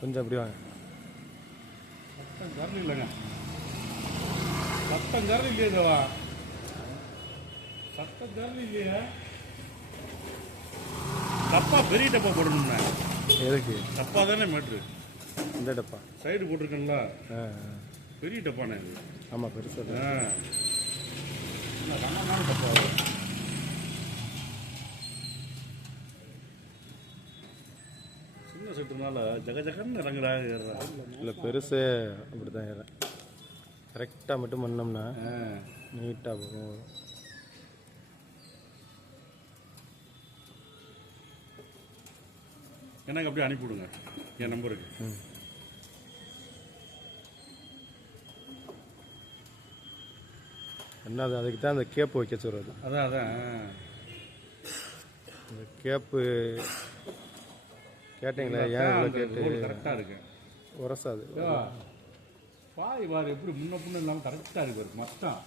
கொஞ்சம் அப்படி வாங்க. சத்தம் கரல் இல்லைங்க, சத்தம் கரல் இல்லையே தேவா, சத்தம் கரல் இல்லையே. டப்பா பெரிய டப்பா போடணும்ண்ணே. எதுக்கு? டப்பா தானே மேட்ரு. இந்த டப்பா சைடு போட்டிருக்கேன்ல, பெரிய டப்பாண்ணே இது. ஆமாம், பெருசாக. கண்ணமான டப்பா. சின்ன செட்டுனால ஜகஜகன்னு இறங்குடா ஏறுறா. இல்லை, பெருசு அப்படி தான் ஏறேன். கரெக்டாக மட்டும் பண்ணோம்னா நீட்டாக போகும். எனக்கு அப்படியே அனுப்பிவிடுங்க என் நம்பருக்கு. என்னது, அதுக்கு தான் அந்த கேப்பு வைக்க சொல்கிறது. அதான் இந்த கேப்பு கேட்டிங்களா? ஏன் இவ்வளோ கேட்டு கரெக்டாக இருக்கு, உரசாது. பாய் பாரு எப்படி முன்ன பின்ன இல்லாமல் கரெக்டாக இருக்கு மஸ்தான்.